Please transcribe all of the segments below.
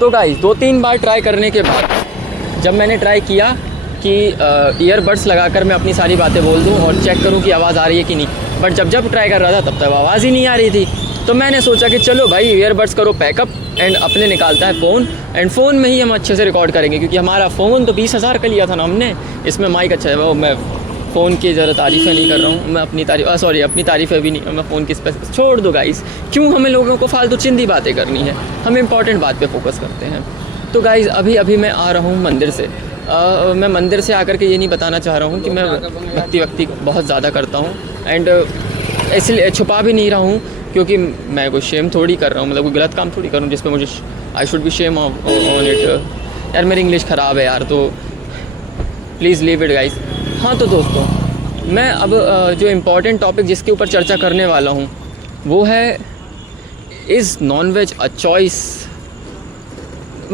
तो गाइस 2-3 बार ट्राई करने के बाद जब मैंने ट्राई किया कि ईयरबड्स लगाकर मैं अपनी सारी बातें बोल दूं और चेक करूं कि आवाज़ आ रही है कि नहीं, बट जब ट्राई कर रहा था तब तक आवाज़ ही नहीं आ रही थी। तो मैंने सोचा कि चलो भाई ईयरबड्स करो पैकअप एंड अपने निकालता है फ़ोन, एंड फ़ोन में ही हम अच्छे से रिकॉर्ड करेंगे, क्योंकि हमारा फ़ोन तो 20,000 का लिया था ना हमने, इसमें माइक अच्छा है। वो मैं फ़ोन की ज़रा तारीफ़ें नहीं कर रहा हूँ, मैं अपनी अपनी तारीफ़ें भी नहीं, मैं फ़ोन की छोड़ दो गाइस, क्यों हमें लोगों को फालतू चिंदी बातें करनी है, हम इम्पॉर्टेंट बात पे फोकस करते हैं। तो गाइस अभी मैं आ रहा हूँ मंदिर से। मैं मंदिर से आकर के ये नहीं बताना चाह रहा हूँ कि मैं भक्ति बहुत ज़्यादा करता हूँ, एंड इसलिए छुपा भी नहीं रहा हूँ, क्योंकि मैं कोई शेम थोड़ी कर रहा हूँ, मतलब कोई गलत काम थोड़ी कर रहा हूँ जिस पे मुझे I should be shame on it. यार मेरी इंग्लिश ख़राब है यार, तो प्लीज़ लीव इट गाइस। हाँ तो दोस्तों, मैं अब जो इम्पोर्टेंट टॉपिक जिसके ऊपर चर्चा करने वाला हूँ वो है, is non veg a choice.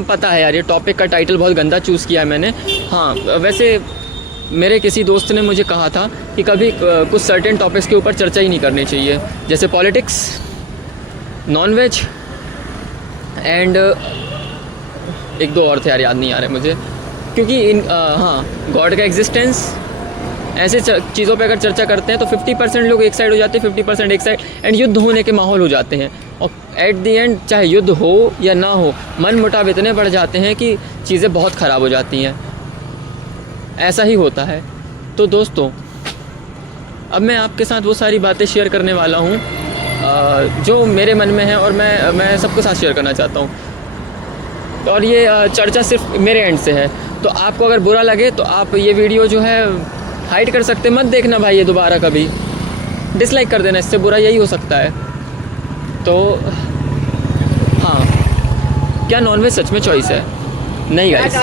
पता है यार ये टॉपिक का टाइटल बहुत गंदा चूज़ किया है मैंने। हाँ वैसे मेरे किसी दोस्त ने मुझे कहा था कि कभी कुछ सर्टेन टॉपिक्स के ऊपर चर्चा ही नहीं करनी चाहिए, जैसे पॉलिटिक्स, नॉन वेज एंड एक दो और थे यार, याद नहीं आ रहे मुझे, क्योंकि हाँ गॉड का एग्जिस्टेंस, ऐसे चीज़ों पे अगर चर्चा करते हैं तो 50% लोग एक साइड हो जाते हैं, 50% एक साइड, एंड युद्ध होने के माहौल हो जाते हैं, और एट दी एंड चाहे युद्ध हो या ना हो, मन मुटाव इतने बढ़ जाते हैं कि चीज़ें बहुत ख़राब हो जाती हैं। ऐसा ही होता है। तो दोस्तों अब मैं आपके साथ वो सारी बातें शेयर करने वाला हूँ जो मेरे मन में है, और मैं सबके साथ शेयर करना चाहता हूँ। और ये चर्चा सिर्फ मेरे एंड से है, तो आपको अगर बुरा लगे तो आप ये वीडियो जो है हाइड कर सकते, मत देखना भाई ये दोबारा कभी, डिसलाइक कर देना, इससे बुरा यही हो सकता है। तो हाँ, क्या नॉनवेज सच में चॉइस है? नहीं गाइस,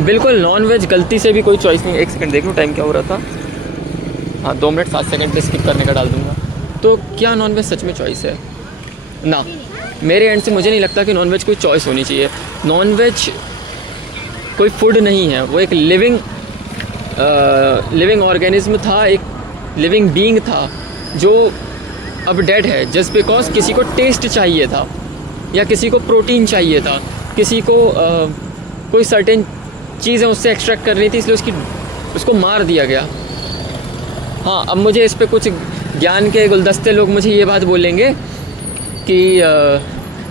बिल्कुल नॉनवेज गलती से भी कोई चॉइस नहीं है। एक सेकंड देख लूँ टाइम क्या हो रहा था। हाँ 2 मिनट 7 सेकंड पे स्किप करने का डाल दूँगा। तो क्या नॉनवेज सच में चॉइस है? ना, मेरे एंड से मुझे नहीं लगता कि नॉनवेज कोई चॉइस होनी चाहिए। नॉनवेज कोई फूड नहीं है, वो एक लिविंग ऑर्गेनिज्म था, एक लिविंग बीइंग था जो अब डेड है, जस्ट बिकॉज किसी को टेस्ट चाहिए था, या किसी को प्रोटीन चाहिए था, किसी को कोई सर्टेन चीज़ें उससे एक्सट्रैक्ट करनी थी, इसलिए उसको मार दिया गया। हाँ अब मुझे इस पे कुछ ज्ञान के गुलदस्ते लोग मुझे ये बात बोलेंगे कि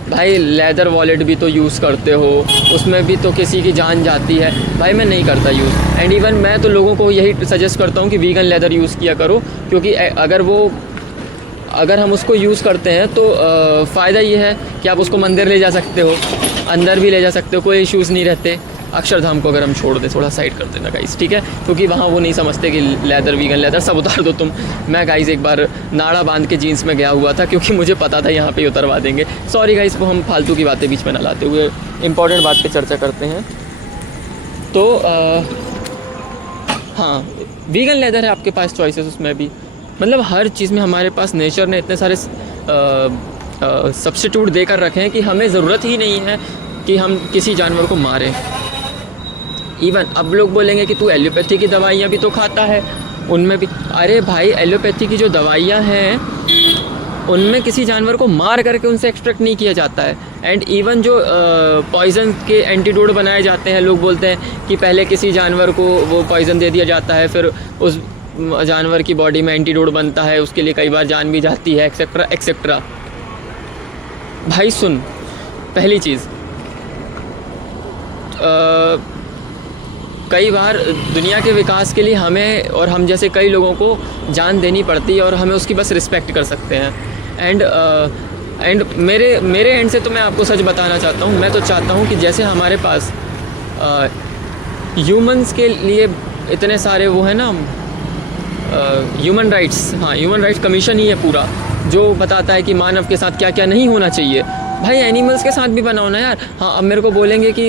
भाई लेदर वॉलेट भी तो यूज़ करते हो, उसमें भी तो किसी की जान जाती है। भाई मैं नहीं करता यूज़, एंड इवन मैं तो लोगों को यही सजेस्ट करता हूँ कि वीगन लेदर यूज़ किया करो, क्योंकि अगर हम उसको यूज़ करते हैं तो फ़ायदा ये है कि आप उसको मंदिर ले जा सकते हो, अंदर भी ले जा सकते हो, कोई इश्यूज़ नहीं रहते। अक्षरधाम को अगर हम छोड़ दें, थोड़ा साइड कर देना गाइस, ठीक है, क्योंकि वहाँ वो नहीं समझते कि लेदर वीगन लेदर सब उतार दो तुम। मैं गाइस एक बार नाड़ा बांध के जीन्स में गया हुआ था, क्योंकि मुझे पता था यहाँ पे ही उतरवा देंगे। सॉरी गाइस, वो हम फालतू की बातें बीच में ना लाते हुए इम्पॉर्टेंट बात पे चर्चा करते हैं। तो हाँ वीगन लेदर है आपके पास चॉइसेस, उसमें भी मतलब हर चीज़ में हमारे पास नेचर ने इतने सारे सब्स्टिट्यूट देकर रखे हैं कि हमें ज़रूरत ही नहीं है कि हम किसी जानवर को मारें। इवन अब लोग बोलेंगे कि तू एलोपैथी की दवाइयाँ भी तो खाता है, उनमें भी, अरे भाई एलोपैथी की जो दवाइयाँ हैं उनमें किसी जानवर को मार करके उनसे एक्सट्रैक्ट नहीं किया जाता है। एंड इवन जो पॉइज़न के एंटीडोट बनाए जाते हैं, लोग बोलते हैं कि पहले किसी जानवर को वो पॉइज़न दे दिया जाता है, फिर उस जानवर की बॉडी में एंटीडोट बनता है, उसके लिए कई बार जान भी जाती है, एक्सेट्रा एक्सेट्रा। भाई सुन, पहली चीज़ कई बार दुनिया के विकास के लिए हमें और हम जैसे कई लोगों को जान देनी पड़ती है, और हमें उसकी बस रिस्पेक्ट कर सकते हैं। एंड मेरे एंड से तो मैं आपको सच बताना चाहता हूँ, मैं तो चाहता हूँ कि जैसे हमारे पास ह्यूमंस के लिए इतने सारे वो है ना ह्यूमन राइट्स, हाँ ह्यूमन राइट्स कमीशन ही है पूरा, जो बताता है कि मानव के साथ क्या क्या नहीं होना चाहिए। भाई एनिमल्स के साथ भी बनाओ ना यार। हाँ अब मेरे को बोलेंगे कि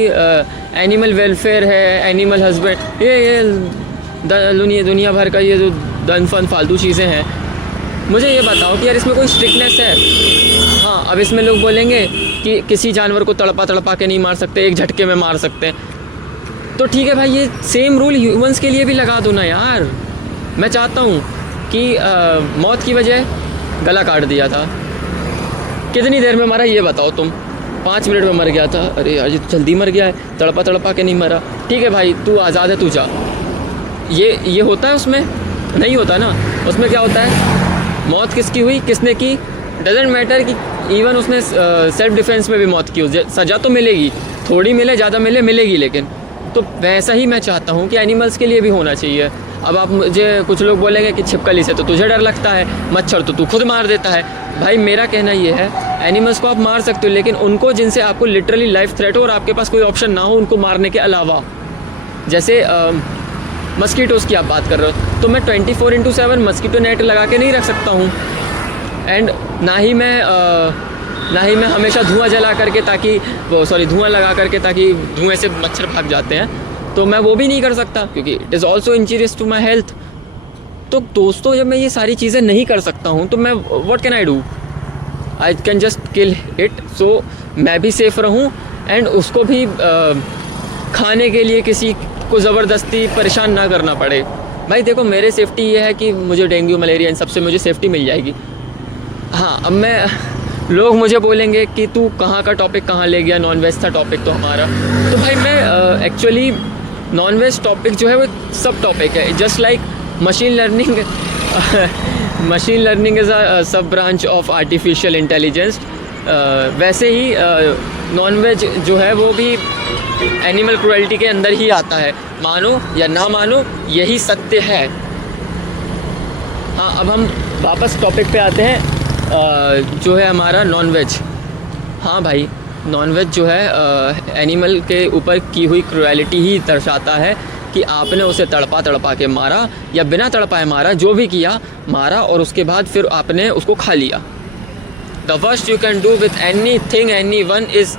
एनिमल वेलफेयर है, एनिमल हस्बैंड, ये दुनिया भर का ये जो दन फन फालतू चीज़ें हैं, मुझे ये बताओ कि यार इसमें कोई स्ट्रिक्टनेस है? हाँ अब इसमें लोग बोलेंगे कि किसी जानवर को तड़पा के नहीं मार सकते, एक झटके में मार सकते हैं। तो ठीक है भाई, ये सेम रूल ह्यूमंस के लिए भी लगा दो ना यार। मैं चाहता हूँ कि मौत की वजह गला काट दिया था, कितनी देर में मारा ये बताओ तुम? 5 मिनट में मर गया था। अरे यार ये तो जल्दी मर गया है, तड़पा तड़पा के नहीं मरा। ठीक है भाई, तू आज़ाद है, तू जा। ये होता है उसमें? नहीं होता ना। उसमें क्या होता है, मौत किसकी हुई, किसने की, डजेंट मैटर कि इवन उसने सेल्फ डिफेंस में भी मौत की, सज़ा तो मिलेगी, थोड़ी मिले ज़्यादा मिले, मिलेगी। लेकिन तो वैसा ही मैं चाहता हूँ कि एनिमल्स के लिए भी होना चाहिए। अब आप मुझे, कुछ लोग बोलेंगे कि छिपकली से तो तुझे डर लगता है, मच्छर तो तू खुद मार देता है। भाई मेरा कहना ये है, एनिमल्स को आप मार सकते हो, लेकिन उनको जिनसे आपको लिटरली लाइफ थ्रेट हो और आपके पास कोई ऑप्शन ना हो उनको मारने के अलावा। जैसे मस्कीटोज़ की आप बात कर रहे हो, तो मैं 24/7 मस्कीटो नेट लगा के नहीं रख सकता हूँ। एंड ना ही मैं हमेशा धुआं जला करके धुआं लगा करके ताकि धुएं से मच्छर भाग जाते हैं, तो मैं वो भी नहीं कर सकता क्योंकि it is also injurious to my health. तो दोस्तों, जब मैं ये सारी चीज़ें नहीं कर सकता हूँ तो मैं what can I do, I can just kill it, so मैं भी सेफ़ रहूँ एंड उसको भी खाने के लिए किसी को ज़बरदस्ती परेशान ना करना पड़े। भाई देखो, मेरे सेफ्टी ये है कि मुझे डेंगू मलेरिया इन सबसे मुझे सेफ्टी मिल जाएगी। हाँ, अब लोग मुझे बोलेंगे कि तू कहाँ का टॉपिक कहाँ ले गया, नॉन-वेज था टॉपिक तो हमारा। तो भाई मैं एक्चुअली नॉन-वेज टॉपिक जो है वो सब टॉपिक है, just like machine learning is a सब ब्रांच ऑफ आर्टिफिशियल इंटेलिजेंस। वैसे ही नॉन-वेज जो है वो भी एनिमल क्रुएल्टी के अंदर ही आता है, मानो या ना मानो, यही सत्य है। हाँ, अब हम वापस टॉपिक पे आते हैं, जो है हमारा नॉन-वेज। हाँ भाई, नॉन-वेज जो है एनिमल के ऊपर की हुई क्रुएलिटी ही दर्शाता है कि आपने उसे तड़पा के मारा या बिना तड़पाए मारा, जो भी किया मारा, और उसके बाद फिर आपने उसको खा लिया। The worst you can do with anything anyone is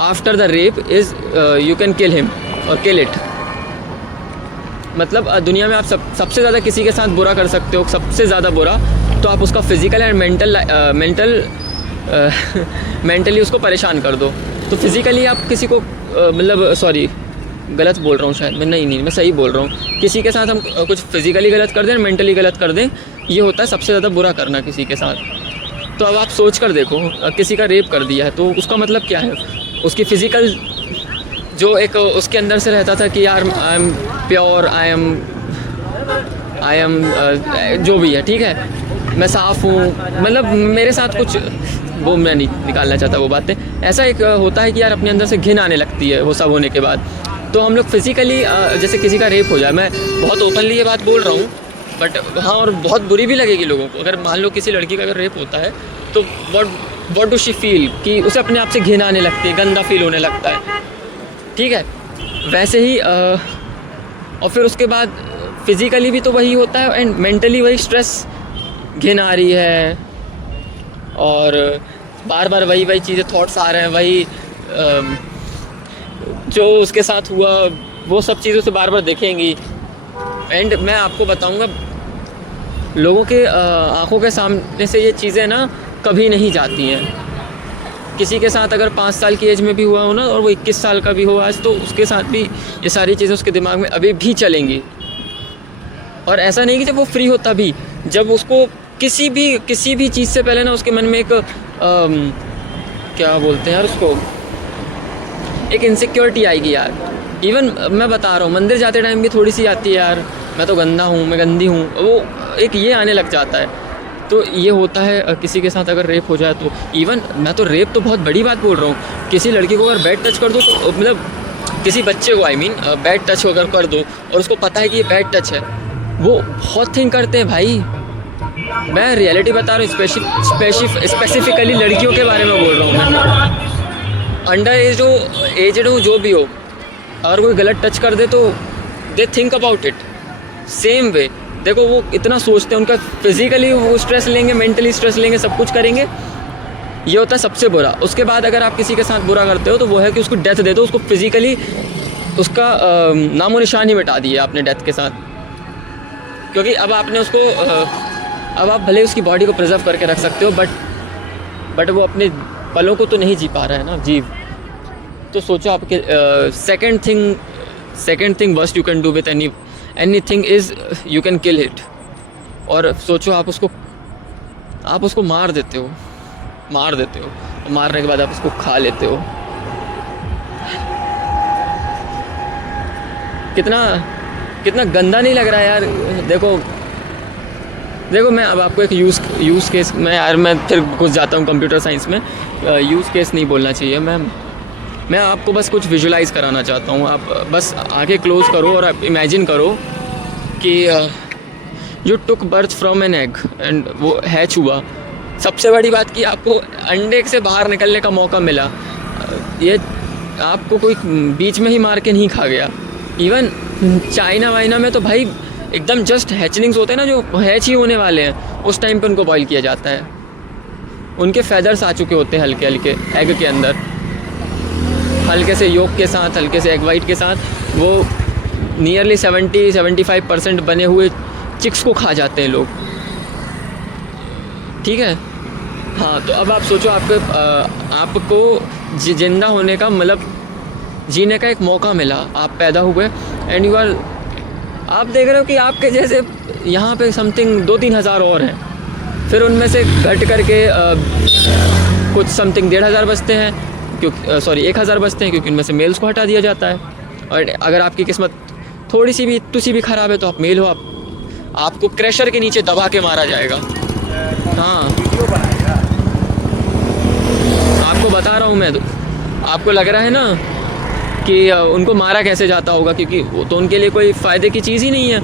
after the rape is you can kill him और किल इट। मतलब दुनिया में आप सबसे ज़्यादा किसी के साथ बुरा कर सकते हो, सबसे ज़्यादा बुरा, तो आप उसका फिज़िकल एंड मेंटली उसको परेशान कर दो। तो फिज़िकली आप किसी को गलत बोल रहा हूँ शायद मैं, नहीं मैं सही बोल रहा हूँ। किसी के साथ हम कुछ फिज़िकली गलत कर दें, मेंटली गलत कर दें, ये होता है सबसे ज़्यादा बुरा करना किसी के साथ। तो अब आप सोच कर देखो, किसी का रेप कर दिया है तो उसका मतलब क्या है, उसकी फ़िज़िकल जो एक उसके अंदर से रहता था कि यार I am pure, I am जो भी है, ठीक है, मैं साफ़ हूँ, मतलब मेरे साथ कुछ वो मैं नहीं निकालना चाहता वो बातें। ऐसा एक होता है कि यार अपने अंदर से घिन आने लगती है वो सब होने के बाद। तो हम लोग फिज़िकली जैसे किसी का रेप हो जाए, मैं बहुत ओपनली ये बात बोल रहा हूँ, बट हाँ, और बहुत बुरी भी लगेगी लोगों को। अगर मान लो किसी लड़की का अगर रेप होता है तो व्हाट डू शी फील, कि उसे अपने आप से घिन आने लगती है, गंदा फील होने लगता है, ठीक है। वैसे ही और फिर उसके बाद फिज़िकली भी तो वही होता है एंड मेंटली वही स्ट्रेस, घिन आ रही है और बार बार वही चीज़ें, थॉट्स आ रहे हैं, वही जो उसके साथ हुआ वो सब चीज़ों से बार बार देखेंगी। एंड मैं आपको बताऊंगा, लोगों के आंखों के सामने से ये चीज़ें ना कभी नहीं जाती हैं। किसी के साथ अगर 5 साल की एज में भी हुआ हो ना, और वो 21 साल का भी हो आज, तो उसके साथ भी ये सारी चीज़ें उसके दिमाग में अभी भी चलेंगी। और ऐसा नहीं कि जब वो फ्री हो तभी, जब उसको किसी भी चीज़ से पहले ना उसके मन में एक क्या बोलते हैं यार उसको, एक इनसिक्योरिटी आएगी यार। इवन मैं बता रहा हूँ, मंदिर जाते टाइम भी थोड़ी सी आती है यार, मैं तो गंदा हूँ, मैं गंदी हूँ, वो एक ये आने लग जाता है। तो ये होता है किसी के साथ अगर रेप हो जाए तो। इवन मैं तो रेप तो बहुत बड़ी बात बोल रहा हूँ, किसी लड़की को अगर बैड टच कर दो तो, मतलब किसी बच्चे को बैड टच अगर कर दो और उसको पता है कि ये बैड टच है, वो बहुत थिंक करते हैं भाई। मैं रियलिटी बता रहा हूँ, स्पेसिफिकली लड़कियों के बारे में बोल रहा हूँ मैं। अंडर एज हो, एजड हो, जो भी हो, अगर कोई गलत टच कर दे तो they think about it same way. देखो वो इतना सोचते हैं, उनका फिज़िकली वो स्ट्रेस लेंगे, मेंटली स्ट्रेस लेंगे, सब कुछ करेंगे। ये होता है सबसे बुरा। उसके बाद अगर आप किसी के साथ बुरा करते हो तो वो है कि उसको डेथ दे दो, उसको फिज़िकली उसका नामो निशान ही मिटा दिया आपने डेथ के साथ। क्योंकि अब आपने उसको अब आप भले उसकी बॉडी को प्रिजर्व करके रख सकते हो, बट वो अपने पलों को तो नहीं जी पा रहा है ना, जीव। तो सोचो आपके second thing worst you can do with anything is you can kill it. और सोचो आप उसको मार देते हो। मारने के बाद आप उसको खा लेते हो। कितना कितना गंदा नहीं लग रहा है यार। देखो देखो, मैं अब आपको एक यूज़ केस में, यार मैं फिर घुस जाता हूँ कंप्यूटर साइंस में। यूज़ केस नहीं बोलना चाहिए। मैं आपको बस कुछ विजुलाइज़ कराना चाहता हूँ। आप बस आंखें क्लोज़ करो और आप इमेजिन करो कि you took birth from an egg and वो हैच हुआ। सबसे बड़ी बात कि आपको अंडे से बाहर निकलने का मौका मिला। ये आपको कोई बीच में ही मार के नहीं खा गया। इवन चाइना वाइना में तो भाई एकदम जस्ट हैचलिंग्स होते हैं ना, जो हैच ही होने वाले हैं, उस टाइम पे उनको बॉईल किया जाता है। उनके फेदर्स आ चुके होते हैं हल्के हल्के एग के अंदर, हल्के से योक के साथ, हल्के से एग वाइट के साथ। वो नियरली 70-75% बने हुए चिक्स को खा जाते हैं लोग। ठीक है, हाँ। तो अब आप सोचो, आपको जिंदा होने का मतलब जीने का एक मौका मिला। आप पैदा हुए एंड यू आर, आप देख रहे हो कि आपके जैसे यहाँ पे समथिंग 2-3 हज़ार और हैं। फिर उनमें से घट करके कुछ समथिंग 1,500 बचते हैं, क्योंकि सॉरी 1,000 बचते हैं, क्योंकि उनमें से मेल्स को हटा दिया जाता है। और अगर आपकी किस्मत थोड़ी सी भी तुसी भी ख़राब है तो आप मेल हो, आपको क्रैशर के नीचे दबा के मारा जाएगा। हाँ, आपको बता रहा हूँ मैं। तो आपको लग रहा है ना कि उनको मारा कैसे जाता होगा, क्योंकि वो तो उनके लिए कोई फ़ायदे की चीज़ ही नहीं है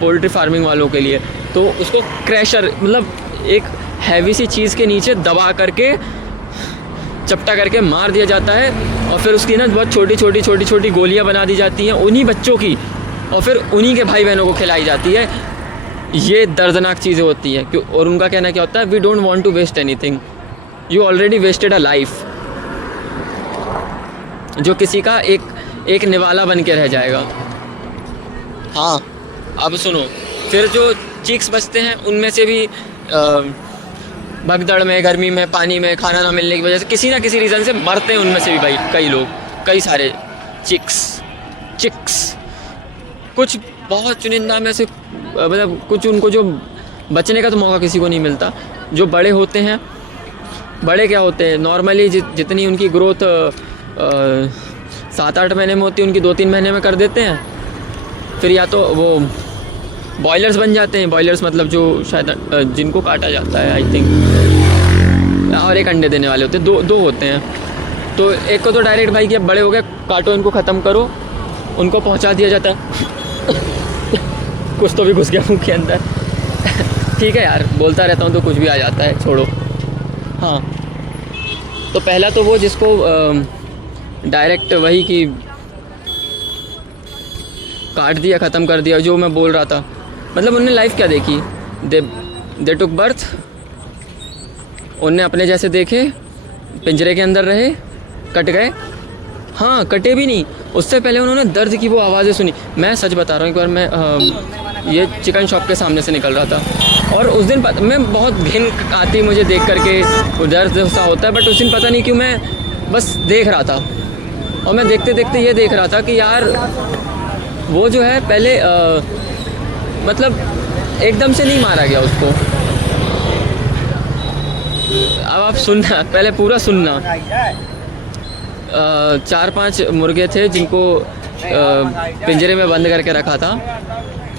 पोल्ट्री फार्मिंग वालों के लिए। तो उसको क्रैशर मतलब एक हैवी सी चीज़ के नीचे दबा करके चपटा करके मार दिया जाता है। और फिर उसकी ना बहुत छोटी छोटी गोलियां बना दी जाती हैं उन्हीं बच्चों की, और फिर उन्हीं के भाई बहनों को खिलाई जाती है। ये दर्दनाक चीज़ें होती हैं। क्यों? और उनका कहना क्या होता है, we don't want to waste anything, you already wasted a life, जो किसी का एक निवाला बन के रह जाएगा। हाँ, अब सुनो, फिर जो चिक्स बचते हैं उनमें से भी भगदड़ में, गर्मी में, पानी में खाना ना मिलने की वजह से किसी ना किसी रीज़न से मरते हैं उनमें से भी भाई कई लोग, कई सारे चिक्स। कुछ बहुत चुनिंदा में से, मतलब कुछ उनको जो बचने का तो मौका किसी को नहीं मिलता। जो बड़े होते हैं, बड़े क्या होते हैं नॉर्मली जितनी उनकी ग्रोथ 7-8 महीने में होती है, उनकी 2-3 महीने में कर देते हैं। फिर या तो वो बॉयलर्स बन जाते हैं। बॉयलर्स मतलब जो शायद जिनको काटा जाता है आई थिंक, और एक अंडे देने वाले होते हैं। दो होते हैं। तो एक को तो डायरेक्ट भाई कि अब बड़े हो गए, काटो इनको, ख़त्म करो, उनको पहुंचा दिया जाता है। कुछ तो भी घुस गया मुँह के अंदर। ठीक है यार, बोलता रहता हूँ तो कुछ भी आ जाता है, छोड़ो। हाँ, तो पहला तो वो जिसको डायरेक्ट वही कि काट दिया, ख़त्म कर दिया, जो मैं बोल रहा था। मतलब उनने लाइफ क्या देखी, दे टुक बर्थ, उनने अपने जैसे देखे, पिंजरे के अंदर रहे, कट गए। हाँ, कटे भी नहीं, उससे पहले उन्होंने दर्द की वो आवाज़ें सुनी। मैं सच बता रहा हूँ, एक बार मैं ये चिकन शॉप के सामने से निकल रहा था, और उस दिन मैं बहुत घिन आती मुझे देख करके, दर्द सा होता है। बट उस दिन पता नहीं क्यों मैं बस देख रहा था, और मैं देखते देखते ये देख रहा था कि यार वो जो है पहले मतलब एकदम से नहीं मारा गया उसको। अब आप सुनना, पहले पूरा सुनना। 4-5 मुर्गे थे जिनको पिंजरे में बंद करके रखा था,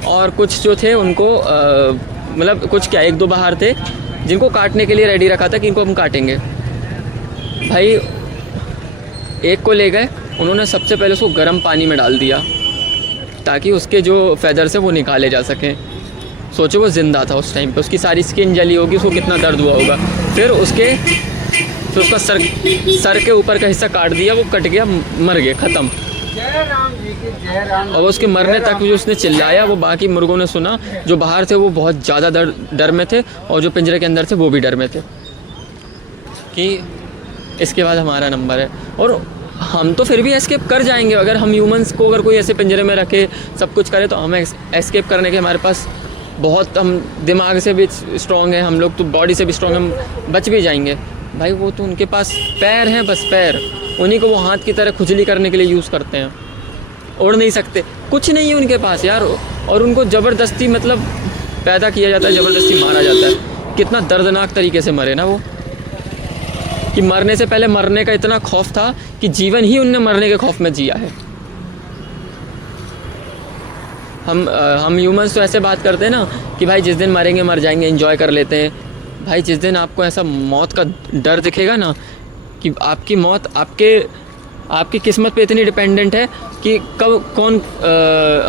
और कुछ जो थे उनको मतलब कुछ क्या 1-2 बाहर थे जिनको काटने के लिए रेडी रखा था कि इनको हम काटेंगे। भाई एक को ले गए, उन्होंने सबसे पहले उसको गर्म पानी में डाल दिया ताकि उसके जो फेदर्स है वो निकाले जा सकें। सोचो वो ज़िंदा था उस टाइम पे, उसकी सारी स्किन जली होगी, उसको कितना दर्द हुआ होगा। फिर उसका सर के ऊपर का हिस्सा काट दिया, वो कट गया, मर गए, ख़त्म। और उसके मरने तक जो उसने चिल्लाया, वो बाकी मुर्गों ने सुना। जो बाहर थे वो बहुत ज़्यादा डर में थे, और जो पिंजरे के अंदर थे वो भी डर में थे कि इसके बाद हमारा नंबर है। और हम तो फिर भी एस्केप कर जाएंगे। अगर हम ह्यूमंस को अगर कोई ऐसे पिंजरे में रखे, सब कुछ करे, तो हमें एस्केप करने के हमारे पास बहुत, हम दिमाग से भी स्ट्रॉन्ग है, हम लोग तो बॉडी से भी स्ट्रॉन्ग, हम बच भी जाएंगे। भाई वो तो उनके पास पैर हैं, बस पैर, उन्हीं को वो हाथ की तरह खुजली करने के लिए यूज़ करते हैं। उड़ नहीं सकते, कुछ नहीं है उनके पास यार। और उनको ज़बरदस्ती मतलब पैदा किया जाता है, ज़बरदस्ती मारा जाता है। कितना दर्दनाक तरीके से मरे ना वो। कि मरने से पहले मरने का इतना खौफ था कि जीवन ही उनने मरने के खौफ में जिया है। हम ह्यूमंस तो ऐसे बात करते हैं ना कि भाई जिस दिन मरेंगे मर जाएंगे, एंजॉय कर लेते हैं। भाई जिस दिन आपको ऐसा मौत का डर दिखेगा ना कि आपकी मौत आपकी किस्मत पे इतनी डिपेंडेंट है कि कब कौन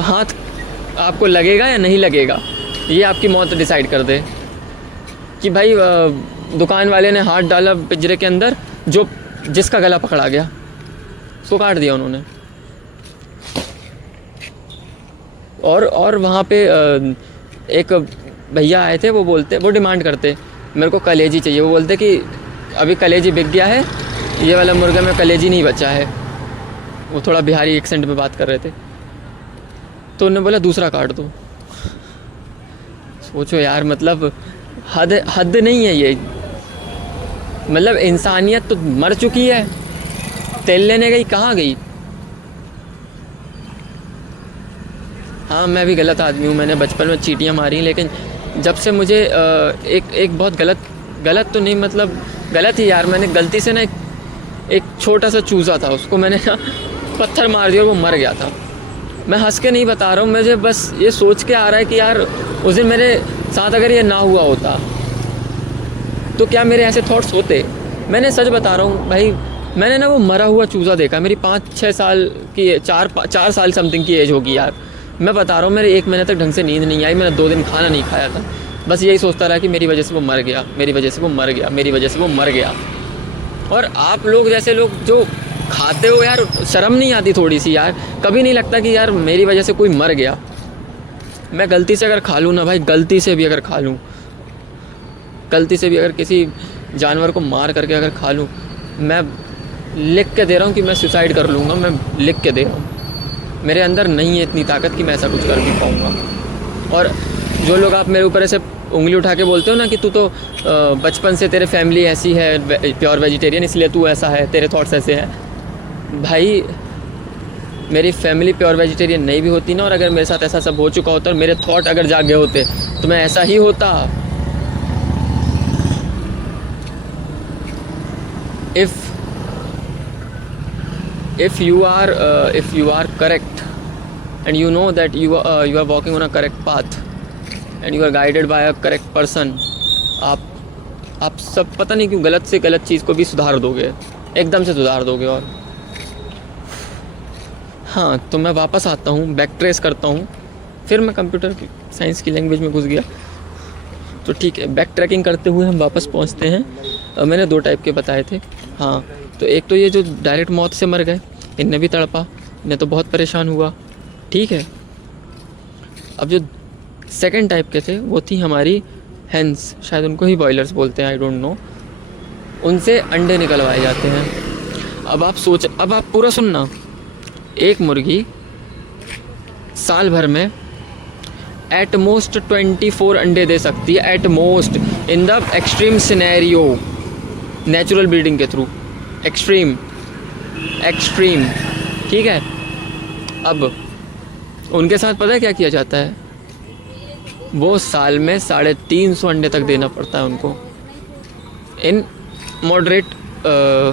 हाथ आपको लगेगा या नहीं लगेगा, ये आपकी मौत डिसाइड कर दे। कि भाई दुकान वाले ने हाथ डाला पिंजरे के अंदर, जिसका गला पकड़ा गया उसको काट दिया उन्होंने। और वहाँ पे एक भैया आए थे, वो डिमांड करते मेरे को कलेजी चाहिए। वो बोलते कि अभी कलेजी बिक गया है, ये वाला मुर्गा में कलेजी नहीं बचा है। वो थोड़ा बिहारी एक्सेंट में बात कर रहे थे, तो उन्होंने बोला दूसरा काट दो। सोचो यार, मतलब हद नहीं है ये। मतलब इंसानियत तो मर चुकी है, तेल लेने गई कहाँ गई। हाँ, मैं भी गलत आदमी हूँ, मैंने बचपन में चींटियाँ मारी, लेकिन जब से मुझे एक बहुत गलत तो नहीं, मतलब गलत ही यार, मैंने गलती से ना एक छोटा सा चूज़ा था, उसको मैंने ना पत्थर मार दिया और वो मर गया था। मैं हंस के नहीं बता रहा हूँ, मुझे बस ये सोच के आ रहा है कि यार उस दिन मेरे साथ अगर ये ना हुआ होता तो क्या मेरे ऐसे थॉट्स होते। मैंने सच बता रहा हूँ भाई, मैंने ना वो मरा हुआ चूज़ा देखा। मेरी 5-6 साल की 4 साल समथिंग की एज होगी यार। मैं बता रहा हूँ, मेरे 1 महीने तक ढंग से नींद नहीं आई, मैंने 2 दिन खाना नहीं खाया था। बस यही सोचता रहा कि मेरी वजह से वो मर गया, मेरी वजह से वो मर गया, मेरी वजह से वो मर गया। और आप लोग जैसे लोग जो खाते हो यार, शर्म नहीं आती थोड़ी सी यार? कभी नहीं लगता कि यार मेरी वजह से कोई मर गया? मैं गलती से अगर खा लूँ ना भाई, गलती से भी अगर खा लूँ, गलती से भी अगर किसी जानवर को मार करके अगर खा लूँ, मैं लिख के दे रहा हूँ कि मैं सुसाइड कर लूँगा। मैं लिख के दे रहा हूँ, मेरे अंदर नहीं है इतनी ताकत कि मैं ऐसा कुछ कर भी पाऊँगा। और जो लोग आप मेरे ऊपर ऐसे उंगली उठा के बोलते हो ना कि तू तो बचपन से तेरे फैमिली ऐसी है, प्योर वेजिटेरियन, इसलिए तू ऐसा है, तेरे थॉट्स ऐसे हैं। भाई मेरी फैमिली प्योर वेजिटेरियन नहीं भी होती ना, और अगर मेरे साथ ऐसा सब हो चुका होता और मेरे थॉट अगर जागे होते तो मैं ऐसा ही होता। if you are correct and you know that you are walking on a correct path and you are guided by a correct person, आप सब पता नहीं क्यों गलत से गलत चीज़ को भी सुधार दोगे, एकदम से सुधार दोगे। और हाँ, तो मैं वापस आता हूँ, बैक ट्रेस करता हूँ, फिर मैं कंप्यूटर साइंस की लैंग्वेज में घुस गया। तो ठीक है, बैक ट्रैकिंग करते हुए हम वापस पहुँचते हैं। मैंने 2 टाइप के बताए थे। हाँ, तो एक तो ये जो डायरेक्ट मौत से मर गए, इनने भी तड़पा, इन्हें तो बहुत परेशान हुआ, ठीक है। अब जो सेकंड टाइप के थे वो थी हमारी हेंस, शायद उनको ही बॉयलर्स बोलते हैं, आई डोंट नो। उनसे अंडे निकलवाए जाते हैं। अब आप पूरा सुनना, एक मुर्गी साल भर में एट मोस्ट 24 अंडे दे सकती है, at most, in the extreme scenario, natural breeding के थ्रू, एक्सट्रीम, ठीक है। अब उनके साथ पता है क्या किया जाता है? वो साल में 350 अंडे तक देना पड़ता है उनको, इन मॉडरेट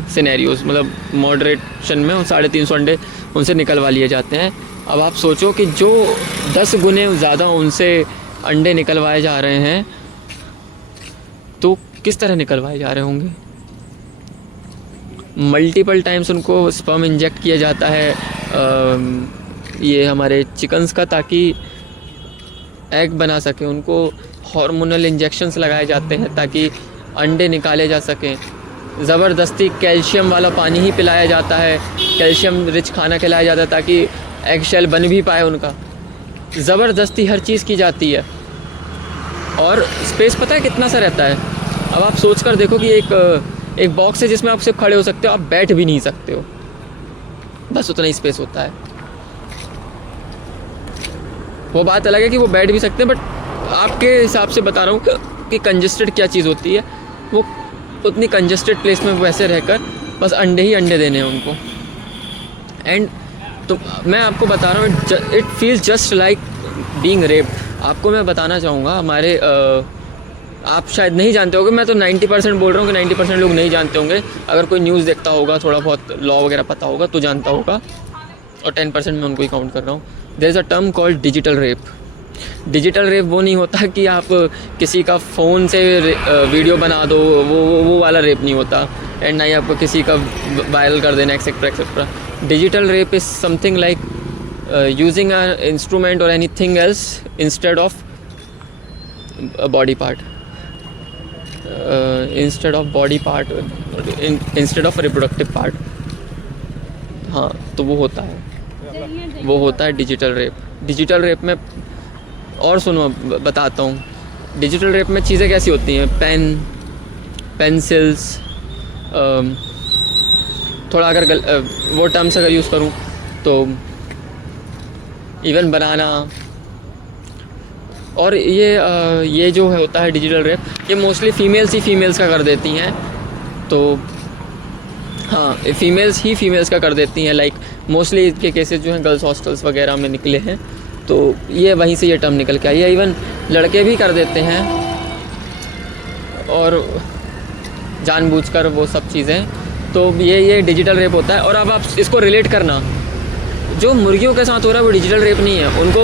सिनेरियोज, मतलब मॉडरेशन में 350 अंडे उनसे निकलवा लिए जाते हैं। अब आप सोचो कि जो 10 गुने ज़्यादा उनसे अंडे निकलवाए जा रहे हैं, तो किस तरह निकलवाए जा रहे होंगे? मल्टीपल टाइम्स उनको स्पर्म इंजेक्ट किया जाता है ये हमारे चिकन्स का, ताकि एग बना सके। उनको हार्मोनल इंजेक्शंस लगाए जाते हैं ताकि अंडे निकाले जा सकें। ज़बरदस्ती कैल्शियम वाला पानी ही पिलाया जाता है, कैल्शियम रिच खाना खिलाया जाता है ताकि एग शेल बन भी पाए उनका। ज़बरदस्ती हर चीज़ की जाती है। और स्पेस पता है कितना सा रहता है? अब आप सोच कर देखो कि एक बॉक्स है जिसमें आप सिर्फ खड़े हो सकते हो, आप बैठ भी नहीं सकते हो, बस उतना ही स्पेस होता है। वो बात अलग है कि वो बैठ भी सकते हैं, बट आपके हिसाब से बता रहा हूँ कि कंजस्टेड क्या चीज़ होती है। वो उतनी कंजस्टेड प्लेस में वैसे रहकर बस अंडे ही अंडे देने हैं उनको। एंड तो मैं आपको बता रहा हूँ, it feels just like being raped. आपको मैं बताना चाहूँगा, हमारे आप शायद नहीं जानते होंगे, मैं तो 90% बोल रहा हूँ कि 90% लोग नहीं जानते होंगे। अगर कोई न्यूज़ देखता होगा, थोड़ा बहुत लॉ वगैरह पता होगा तो जानता होगा, और 10% मैं उनको ही काउंट कर रहा हूँ। There is a term called digital rape. Digital rape वो नहीं होता कि आप किसी का फ़ोन से वीडियो बना दो, वो वाला रेप नहीं होता, एंड ना ही आपको किसी का वायरल कर देना etcetera etcetera. Digital rape is something like using a instrument और anything else instead of body part, instead of body part, instead of reproductive part. हाँ, तो वो होता है डिजिटल रेप। डिजिटल रेप में और सुनो बताता हूँ, डिजिटल रेप में चीज़ें कैसी होती हैं, पेन, पेंसिल्स, थोड़ा अगर वो टर्म्स अगर यूज़ करूँ तो इवन बनाना, और ये जो होता है डिजिटल रेप, ये मोस्टली फ़ीमेल्स ही फ़ीमेल्स का कर देती हैं। तो हाँ, फीमेल्स ही फीमेल्स का कर देती हैं। लाइक मोस्टली इसके केसेस जो हैं गर्ल्स हॉस्टल्स वगैरह में निकले हैं, तो ये वहीं से ये टर्म निकल के आई है। इवन लड़के भी कर देते हैं, और जानबूझकर वो सब चीज़ें। तो ये डिजिटल रेप होता है। और अब आप इसको रिलेट करना, जो मुर्गियों के साथ हो रहा है वो डिजिटल रेप नहीं है। उनको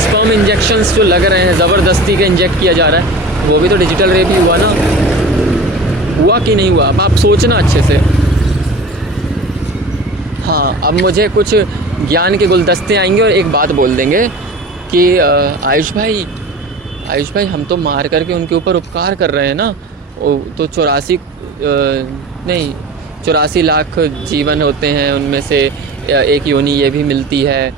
स्पर्म इंजेक्शंस जो लग रहे हैं, ज़बरदस्ती के इंजेक्ट किया जा रहा है, वो भी तो डिजिटल रेप ही हुआ ना। हुआ कि नहीं हुआ, अब आप सोचना अच्छे से। हाँ, अब मुझे कुछ ज्ञान के गुलदस्ते आएंगे और एक बात बोल देंगे कि आयुष भाई हम तो मार करके उनके ऊपर उपकार कर रहे हैं ना। तो 84 लाख जीवन होते हैं, उनमें से एक योनि ये भी मिलती है,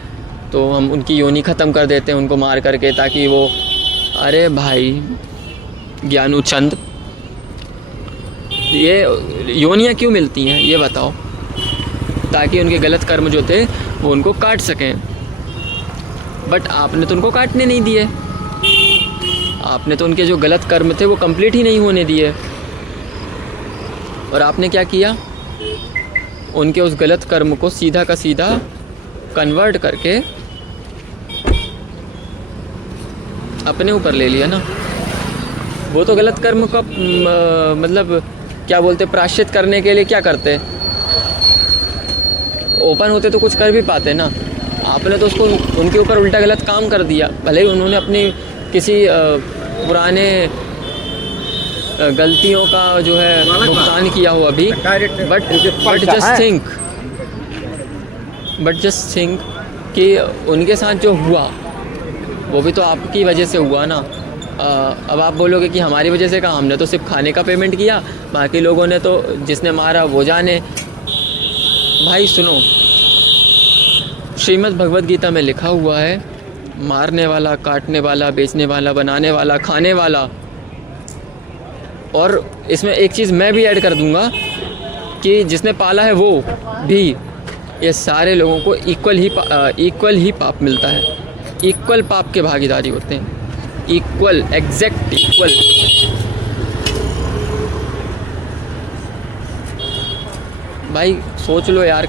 तो हम उनकी योनि ख़त्म कर देते हैं उनको मार करके, ताकि वो, अरे भाई ज्ञानू चंद, ये योनियाँ क्यों मिलती हैं ये बताओ? ताकि उनके गलत कर्म जो थे वो उनको काट सकें। बट आपने तो उनको काटने नहीं दिए, आपने तो उनके जो गलत कर्म थे वो कंप्लीट ही नहीं होने दिए। और आपने क्या किया, उनके उस गलत कर्म को सीधा का सीधा कन्वर्ट करके अपने ऊपर ले लिया ना। वो तो गलत कर्म का मतलब क्या बोलते, प्रायश्चित करने के लिए क्या करते, ओपन होते तो कुछ कर भी पाते ना। आपने तो उसको उनके ऊपर उल्टा गलत काम कर दिया। भले ही उन्होंने अपनी किसी पुराने गलतियों का जो है भुगतान किया हो अभी, बट जस्ट थिंक कि उनके साथ जो हुआ वो भी तो आपकी वजह से हुआ ना। अब आप बोलोगे कि हमारी वजह से, कहा, हमने तो सिर्फ खाने का पेमेंट किया, बाकी लोगों ने तो जिसने मारा वो जाने। भाई सुनो, श्रीमद् भगवद गीता में लिखा हुआ है, मारने वाला, काटने वाला, बेचने वाला, बनाने वाला, खाने वाला। और इसमें एक चीज़ मैं भी ऐड कर दूंगा कि जिसने पाला है वो भी, ये सारे लोगों को इक्वल ही पाप मिलता है। इक्वल पाप के भागीदारी होते हैं, इक्वल, एग्जैक्ट इक्वल। भाई सोच लो यार,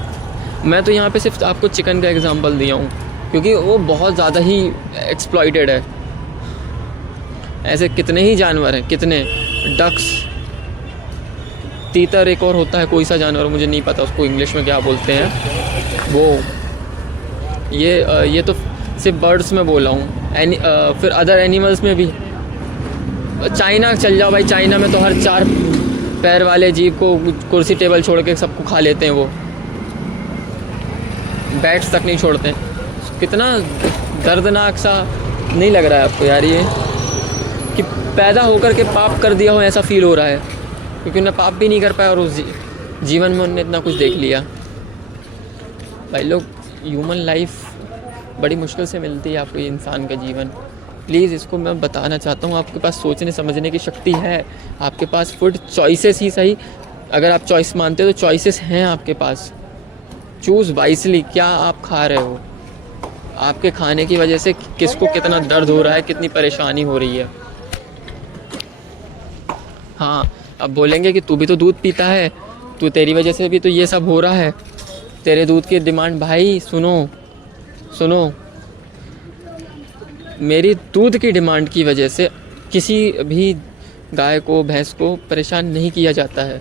मैं तो यहाँ पे सिर्फ आपको चिकन का एग्जांपल दिया हूँ क्योंकि वो बहुत ज़्यादा ही एक्सप्लॉइटेड है। ऐसे कितने ही जानवर हैं, कितने डक्स, तीतर एक और होता है कोई सा जानवर, मुझे नहीं पता उसको इंग्लिश में क्या बोलते हैं वो। ये तो सिर्फ बर्ड्स में बोला हूँ। फिर अदर एनिमल्स में भी, चाइना चल जाओ भाई, चाइना में तो हर 4 पैर वाले जीव को कुर्सी टेबल छोड़ के सबको खा लेते हैं वो, बैट्स तक नहीं छोड़ते हैं। कितना दर्दनाक सा नहीं लग रहा है आपको यार ये, कि पैदा होकर के पाप कर दिया हो ऐसा फील हो रहा है, क्योंकि उन्हें पाप भी नहीं कर पाया और उस जीवन में उन्होंने इतना कुछ देख लिया। भाई लोग, ह्यूमन लाइफ बड़ी मुश्किल से मिलती है आपको, ये इंसान का जीवन। प्लीज़ इसको मैं बताना चाहता हूँ, आपके पास सोचने समझने की शक्ति है, आपके पास फूड चॉइसेस ही सही, अगर आप चॉइस मानते हो तो चॉइसेस हैं आपके पास। चूज़ वाइसली, क्या आप खा रहे हो, आपके खाने की वजह से किसको कितना दर्द हो रहा है, कितनी परेशानी हो रही है। हाँ, अब बोलेंगे कि तू भी तो दूध पीता है, तू, तेरी वजह से भी तो ये सब हो रहा है, तेरे दूध की डिमांड। भाई सुनो, मेरी दूध की डिमांड की वजह से किसी भी गाय को भैंस को परेशान नहीं किया जाता है,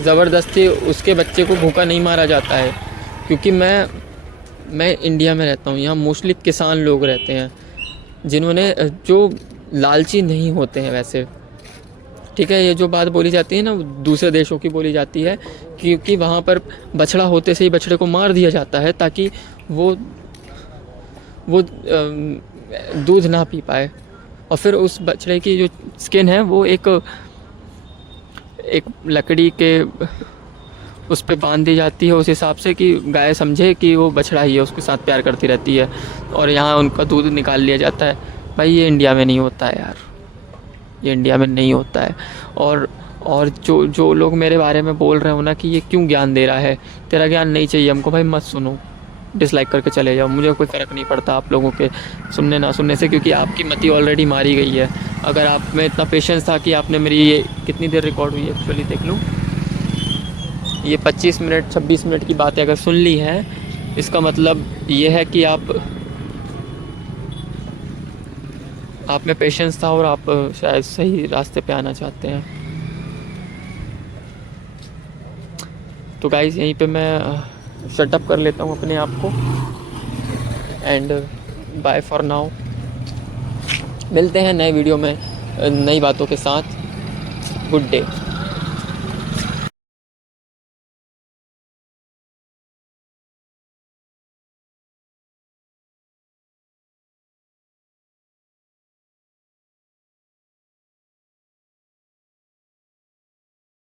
ज़बरदस्ती उसके बच्चे को भूखा नहीं मारा जाता है। क्योंकि मैं इंडिया में रहता हूँ, यहाँ मोस्टली किसान लोग रहते हैं जिन्होंने जो लालची नहीं होते हैं वैसे, ठीक है। ये जो बात बोली जाती है ना दूसरे देशों की बोली जाती है, क्योंकि वहाँ पर बछड़ा होते से ही बछड़े को मार दिया जाता है ताकि वो दूध ना पी पाए, और फिर उस बछड़े की जो स्किन है वो एक लकड़ी के उस पे बांध दी जाती है, उस हिसाब से कि गाय समझे कि वो बछड़ा ही है, उसके साथ प्यार करती रहती है, और यहाँ उनका दूध निकाल लिया जाता है। भाई ये इंडिया में नहीं होता है यार, ये इंडिया में नहीं होता है। और जो लोग मेरे बारे में बोल रहे हो ना कि ये क्यों ज्ञान दे रहा है, तेरा ज्ञान नहीं चाहिए हमको, भाई मत सुनो, डिसलाइक करके चले जाओ, मुझे कोई फ़र्क नहीं पड़ता आप लोगों के सुनने ना सुनने से, क्योंकि आपकी मति ऑलरेडी मारी गई है। अगर आप में इतना पेशेंस था कि आपने मेरी ये कितनी देर रिकॉर्ड हुई है एक्चुअली देख लूँ, ये 25 मिनट 26 मिनट की बातें अगर सुन ली है, इसका मतलब ये है कि आप में पेशेंस था और आप शायद सही रास्ते पे आना चाहते हैं। तो गाइस यहीं पे मैं शटअप कर लेता हूँ अपने आप को, एंड बाय फॉर नाउ। मिलते हैं नए वीडियो में नई बातों के साथ। Good day.